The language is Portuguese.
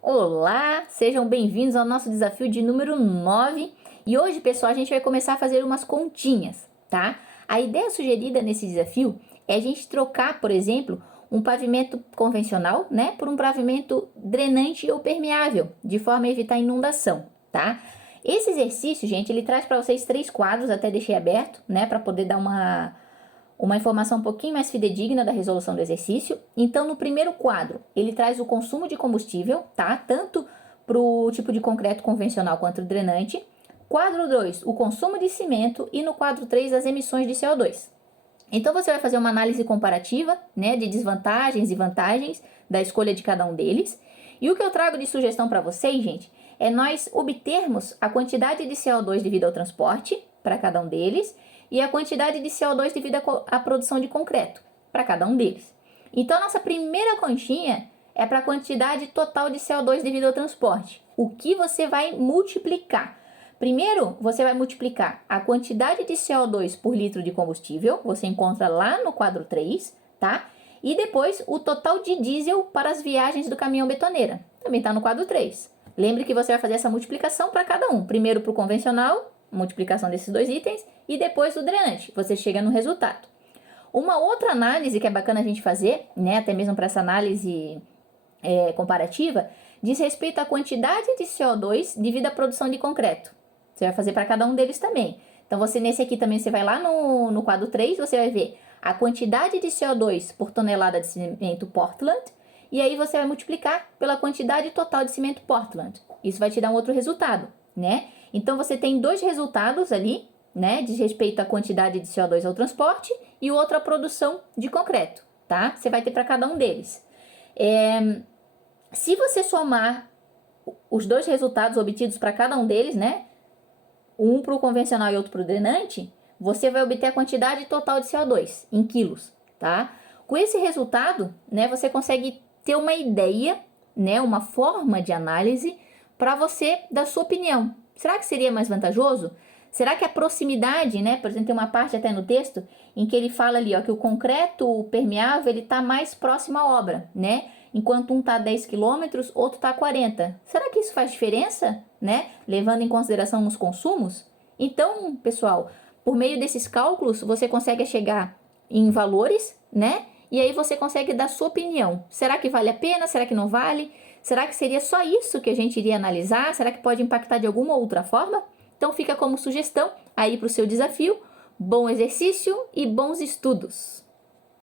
Olá, sejam bem-vindos ao nosso desafio de número 9. E hoje, pessoal, a gente vai começar a fazer umas continhas, tá? A ideia sugerida nesse desafio é a gente trocar, por exemplo, um pavimento convencional, né, por um pavimento drenante ou permeável, de forma a evitar inundação, tá? Esse exercício, gente, ele traz para vocês 3 quadros, até deixei aberto, né, para poder dar uma informação um pouquinho mais fidedigna da resolução do exercício. Então, no primeiro quadro, ele traz o consumo de combustível, tá? Tanto para o tipo de concreto convencional quanto o drenante. Quadro 2, o consumo de cimento. E no quadro 3, as emissões de CO2. Então, você vai fazer uma análise comparativa, né, de desvantagens e vantagens da escolha de cada um deles. E o que eu trago de sugestão para vocês, gente, é nós obtermos a quantidade de CO2 devido ao transporte para cada um deles e a quantidade de CO2 devido à produção de concreto para cada um deles. Então, nossa primeira continha é para a quantidade total de CO2 devido ao transporte. O que você vai multiplicar? Primeiro, você vai multiplicar a quantidade de CO2 por litro de combustível, você encontra lá no quadro 3, tá? E depois, o total de diesel para as viagens do caminhão betoneira, também está no quadro 3. Lembre que você vai fazer essa multiplicação para cada um. Primeiro para o convencional, multiplicação desses dois itens, e depois o drenante, você chega no resultado. Uma outra análise que é bacana a gente fazer, né, até mesmo para essa análise comparativa, diz respeito à quantidade de CO2 devido à produção de concreto. Você vai fazer para cada um deles também. Então, nesse aqui também, você vai lá no quadro 3, você vai ver a quantidade de CO2 por tonelada de cimento Portland, e aí você vai multiplicar pela quantidade total de cimento Portland. Isso vai te dar um outro resultado, né? Então, você tem dois resultados ali, né? Diz respeito à quantidade de CO2 ao transporte e o outro à produção de concreto, tá? Você vai ter para cada um deles. Se você somar os dois resultados obtidos para cada um deles, né? Um para o convencional e outro para o drenante, você vai obter a quantidade total de CO2 em quilos, tá? Com esse resultado, né, você consegue ter uma ideia, né, uma forma de análise para você da sua opinião. Será que seria mais vantajoso? Será que a proximidade, né, por exemplo, tem uma parte até no texto em que ele fala ali, ó, que o concreto permeável ele está mais próximo à obra, né? Enquanto um está a 10 km, outro está a 40. Será que isso faz diferença, né? Levando em consideração os consumos? Então, pessoal, por meio desses cálculos, você consegue chegar em valores, né? E aí você consegue dar sua opinião. Será que vale a pena? Será que não vale? Será que seria só isso que a gente iria analisar? Será que pode impactar de alguma outra forma? Então fica como sugestão aí para o seu desafio. Bom exercício e bons estudos!